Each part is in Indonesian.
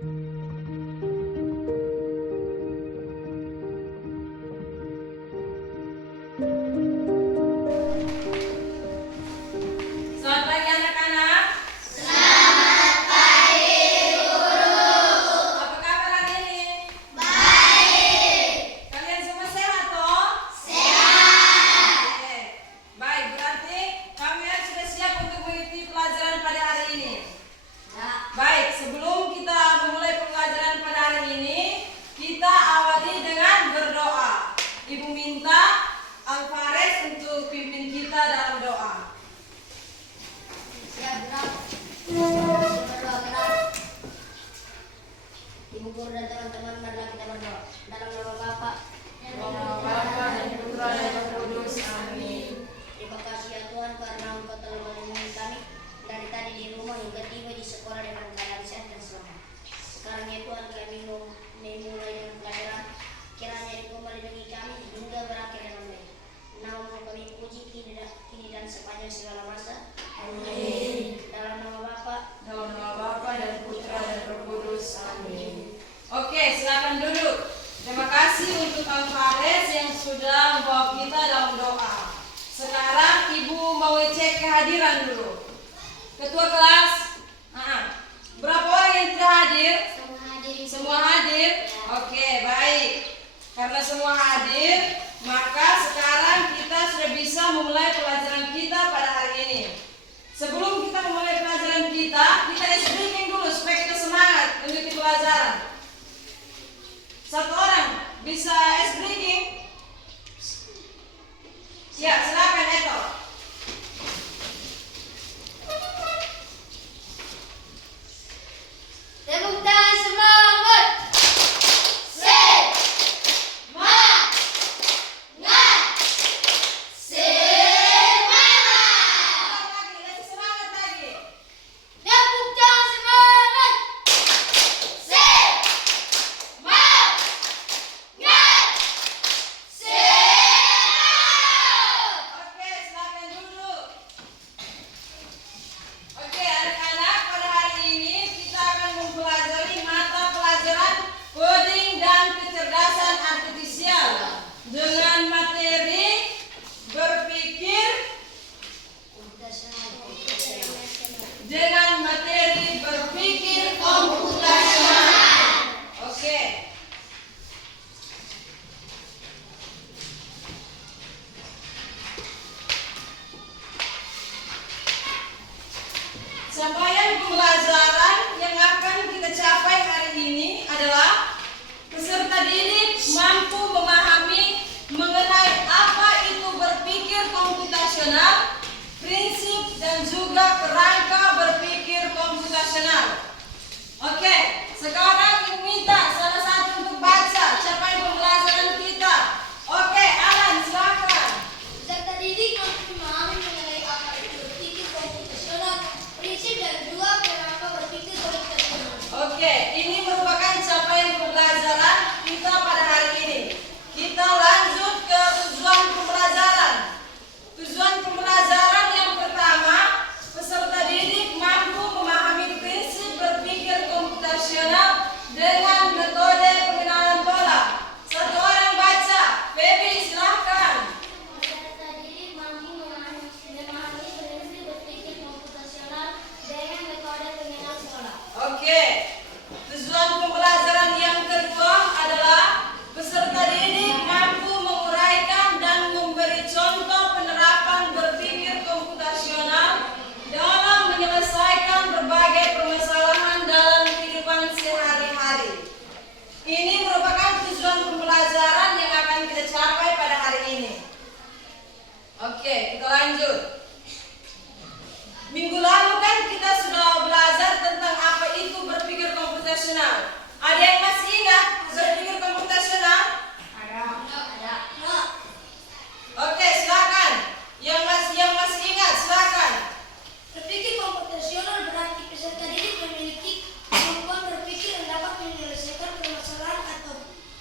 Selamat pagi anak-anak. Selamat pagi, Guru. Apa kabar hari ini? Baik. Kalian semua sehat toh? Sehat. Oke. Baik, berarti kalian sudah siap untuk mengikuti pelajaran pada hari ini. Baik, sebelum kita memulai pelajaran pada hari ini, kita awali dengan berdoa. Ibu minta Alvarez untuk pimpin kita dalam doa. Siap, gerak. Berdoa, gerak. Ibu guru dan teman-teman, marilah kita berdoa. Dalam nama Bapa, Dan Putra dan Roh Kudus. Amin. terima kasih ya Tuhan karena Engkau telah melindungi kami dari tadi di rumah hingga tiba di sekolah dengan keadaan sehat dan selamat. Sekarang ya Tuhan kami memulai dengan pelajaran. Kiranya Engkau melindungi kami hingga berakhir dengan baik. Nama kami puji kini dan sepanjang segala masa. Amin. Dalam nama Bapa, Dalam nama Bapa dan Putra dan Roh Kudus. Amin. Oke, silakan duduk. Terima kasih untuk Alvarez yang sudah membawa kita dalam doa. Sekarang Ibu mau cek kehadiran dulu. Ketua kelas, berapa orang yang tidak hadir? semua hadir. Semua hadir? Oke, baik. Karena semua hadir, maka sekarang kita sudah bisa memulai pelajaran kita pada hari ini. Sebelum kita memulai pelajaran kita ice breaking dulu supaya kita semangat mengikuti pelajaran. Satu orang bisa ice breaking? Ya, silakan Eto. Tepuk tangan semangat. Semangat. Semangat. Lagi, kasih semangat lagi. Tepuk tangan semangat. Semangat. Semangat. Oke, silakan duduk. Oke, anak-anak, pada hari ini kita akan mempelajari mata pelajaran coding dan kecerdasan artifisial dengan materi berpikir komputasional. Oke. Capaian pembelajaran yang akan kita capai hari ini adalah peserta didik mampu memahami mengenai apa itu berpikir komputasional, prinsip dan juga kerangka berpikir komputasional. Oke, sekarang Ibu minta salah satu untuk baca capaian pembelajaran kita. Oke, Alan silakan. Peserta didik mampu memahami mengenai apa itu berpikir komputasional, prinsip dan juga kerangka berpikir komputasional. Oke, ini merupakan capaian pembelajaran kita pada hari ini. Kita lanjut ke tujuan pembelajaran. Tujuan pembelajaran yang pertama, peserta didik mampu memahami prinsip berpikir komputasional dengan metode pengenalan pola. Satu orang baca. Feby silahkan. Peserta didik mampu memahami prinsip berpikir komputasional dengan metode pengenal pola. Oke. Tujuan pembelajaran yang kedua adalah peserta didik mampu menguraikan dan memberi contoh penerapan berpikir komputasional dalam menyelesaikan berbagai permasalahan dalam kehidupan sehari-hari. Ini merupakan tujuan pembelajaran yang akan kita capai pada hari ini. Oke, kita lanjut. Minggu lalu kan kita sudah belajar tentang apa itu berpikir komputasional. Ada yang masih ingat berpikir komputasional? Ada. Oke, silakan. Yang masih ingat, silakan. Berpikir komputasional berarti peserta didik memiliki kemampuan berpikir yang dapat menyelesaikan permasalahan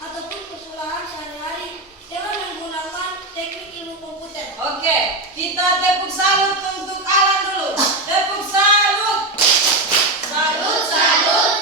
ataupun persoalan sehari-hari dengan menggunakan teknik ilmu komputer. Oke, kita tepuk salut untuk Alan dulu. Tepuk salut. Salut, salut.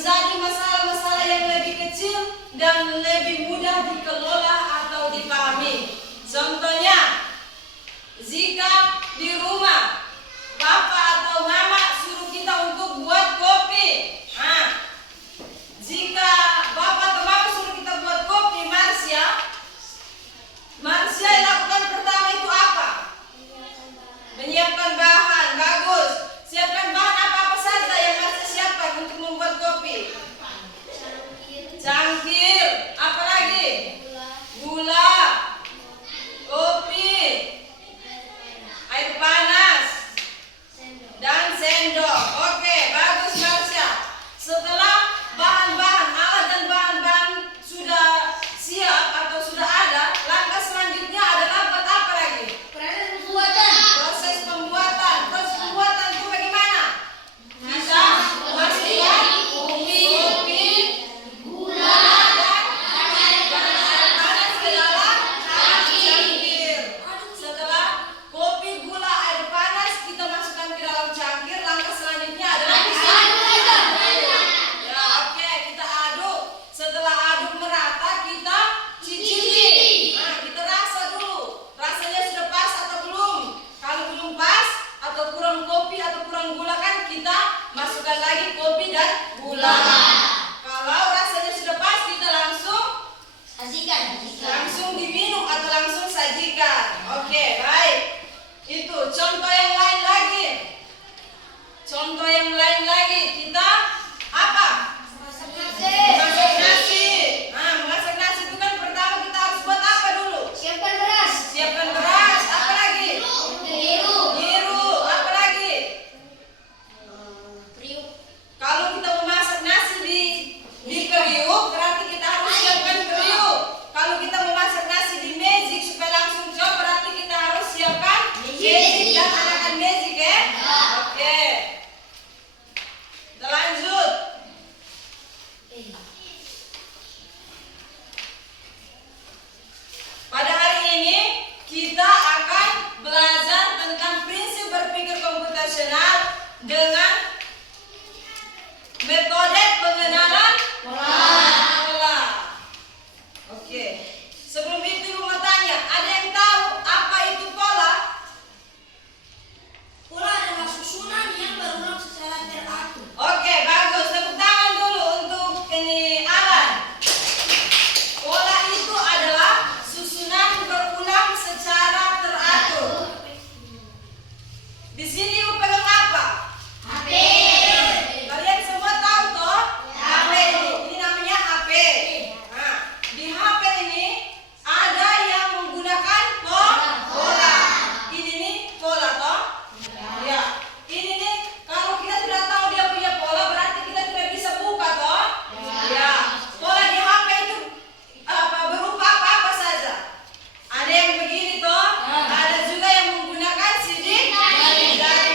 menjadi masalah-masalah yang lebih kecil dan lebih mudah dikelola atau dipahami. Contohnya, jika di rumah Bapak atau Mama suruh kita untuk buat kopi. Nah, jika Bapak atau Mama suruh kita buat kopi, Marsha yang lakukan pertama itu apa? Menyiapkan bahan. Bagus. Siapkan bahan apa-apa saja yang Marsha siapkan untuk membuat kopi. Cangkir. Apa lagi? Gula. Kopi. Air panas. Dan sendok. Oke, bagus Marsha. Setelah bahan-bahan, alat dan bahan-bahan sudah siap atau sudah ada, langkah selanjutnya adalah buat apa lagi? Proses pembuatan. Proses pembuatan. Proses pembuatan itu bagaimana? Kita masukkan kopi, gula, dan air panas ke dalam cangkir. Setelah kopi, gula, air panas kita masukkan ke dalam cangkir, langkah selanjutnya adalah ya, oke, kita aduk. Setelah aduk merata, kita cicipi. Nah, kita rasa dulu. Rasanya sudah pas atau belum? Kalau belum pas atau kurang kopi atau kurang gula kan kita masukkan lagi kopi dan gula. Kalau rasanya sudah pas, kita langsung diminum atau langsung sajikan. Oke, baik. Itu contoh yang lain lagi. Contoh yang lain lagi, kita apa? Memasak nasi. Nah, memasak nasi itu kan pertama kita harus buat apa dulu? Siapkan beras. Siapkan beras. Apa lagi? Nyiru. Apa lagi? Periuk. Kalau kita memasak nasi di periuk, berarti kita harus siapkan periuk. Kalau kita memasak nasi di magic supaya langsung coba, berarti kita harus siapkan magic dan anakan magic ya. Oke. Kita lanjut. Pada hari ini kita akan belajar tentang prinsip berpikir komputasional dengan metode pengenalan pola. Oke. Sebelum itu Ibu mau tanya, ada yang tahu apa itu pola? Pola adalah susunan yang berulang secara teratur. Oke, bagus. Tepuk tangan dulu untuk ini Alan. Pola itu adalah susunan berulang secara teratur. Di sini Ibu pegang apa? HP. Kalian semua tahu toh? HP ini namanya HP. Nah, di HP ini ada yang menggunakan pola. Ini nih pola toh? Ya. Ini nih kalau kita tidak tahu dia punya pola berarti kita tidak bisa buka toh? Ya. Pola di HP itu berupa apa saja? Ada yang begini toh? Ada juga yang menggunakan sidik jari.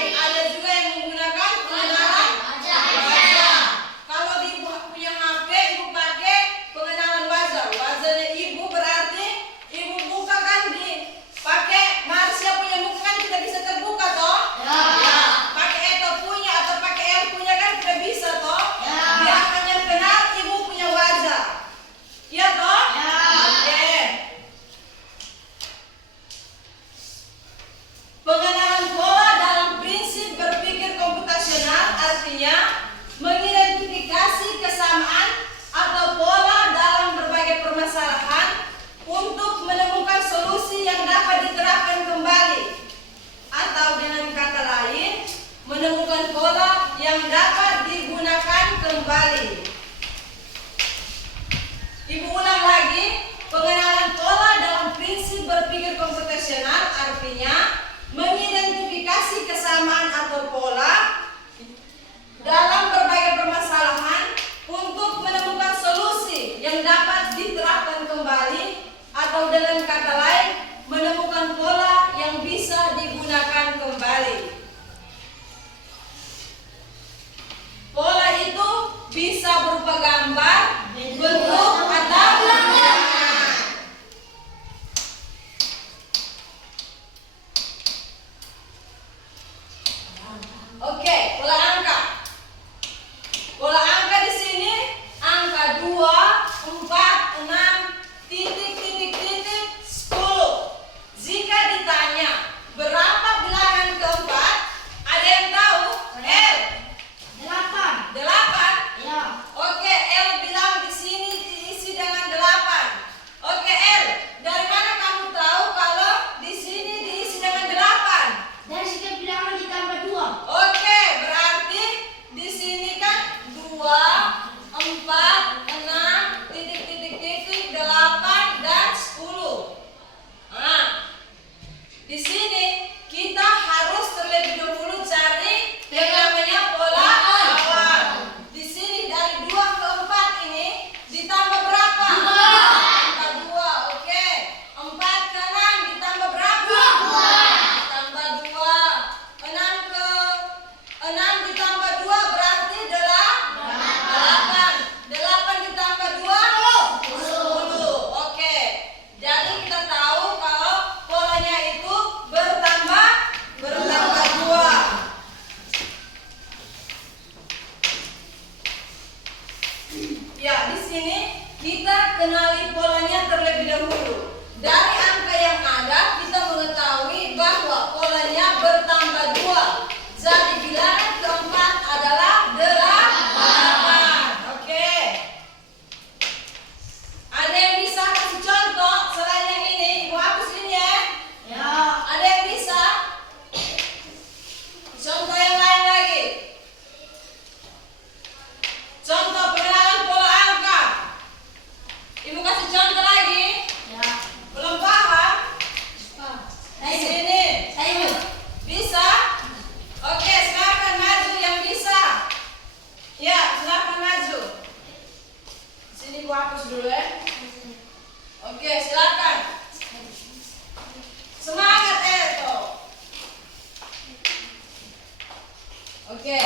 Oke,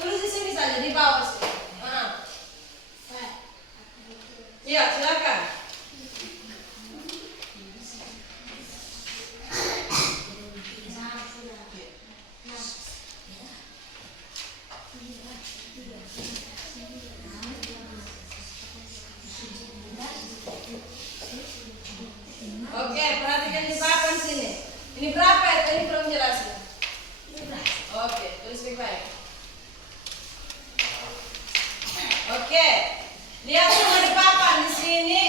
tulis di sini saja di bawah sini. Iya, silakan. Oke, perhatikan di papan sini. Ini berapa ya? Ini belum jelasin. Oke, tulis baik-baik. Oke, lihat semua di papan di sini.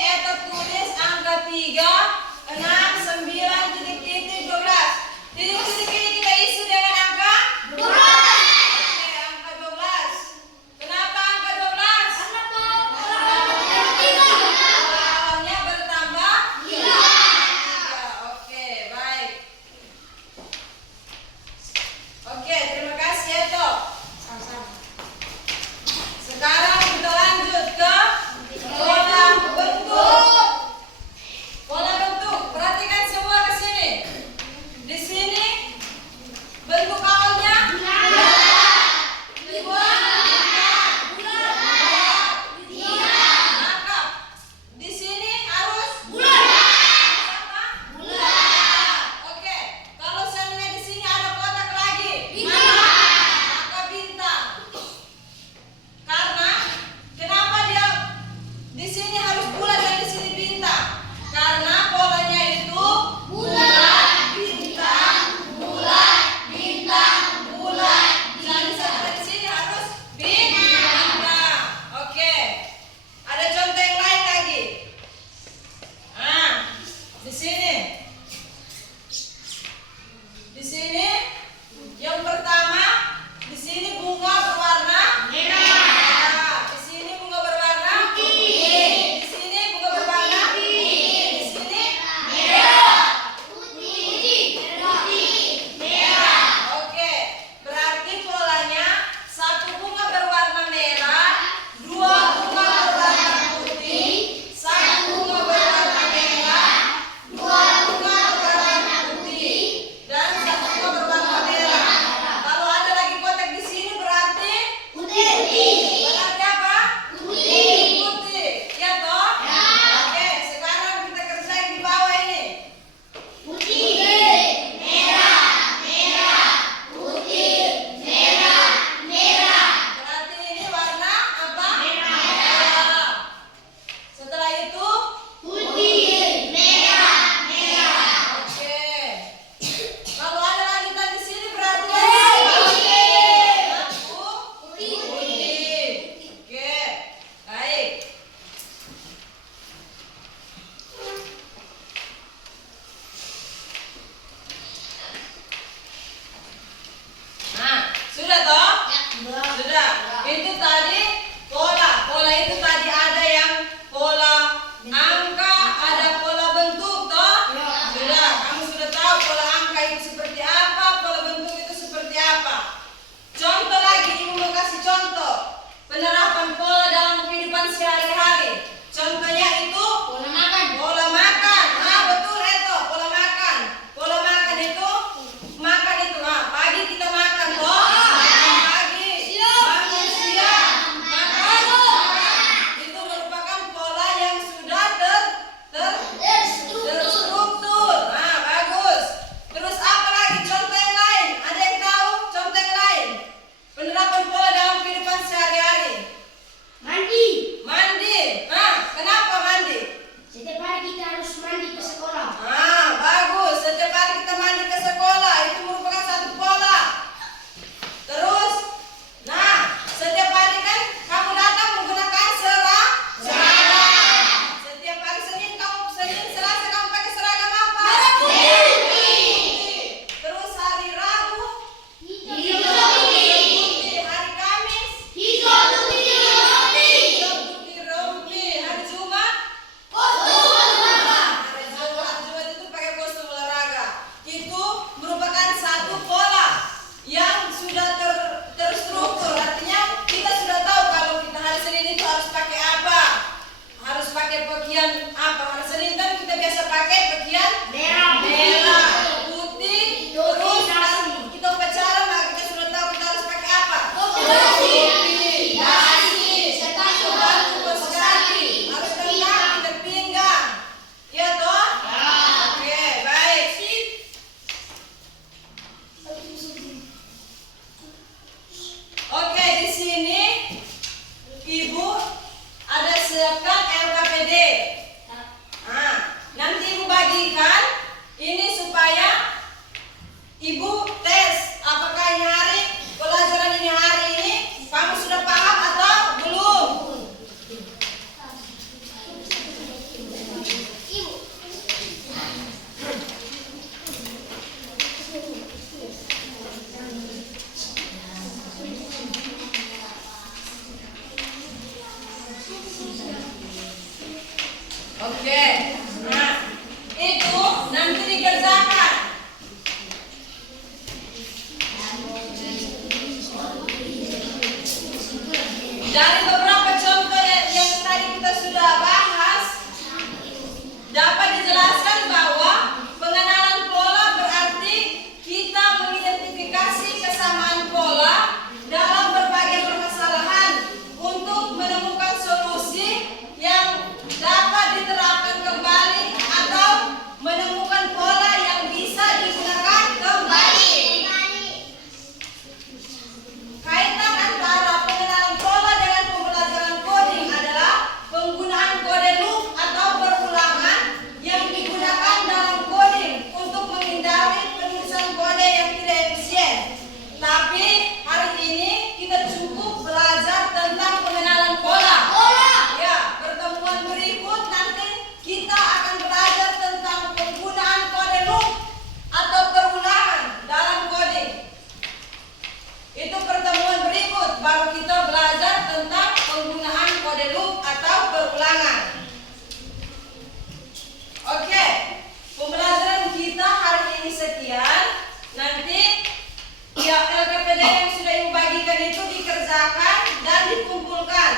Ya, LKPD yang sudah Ibu bagikan itu dikerjakan dan dikumpulkan.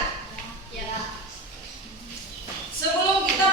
Ya, Kak. Sebelum kita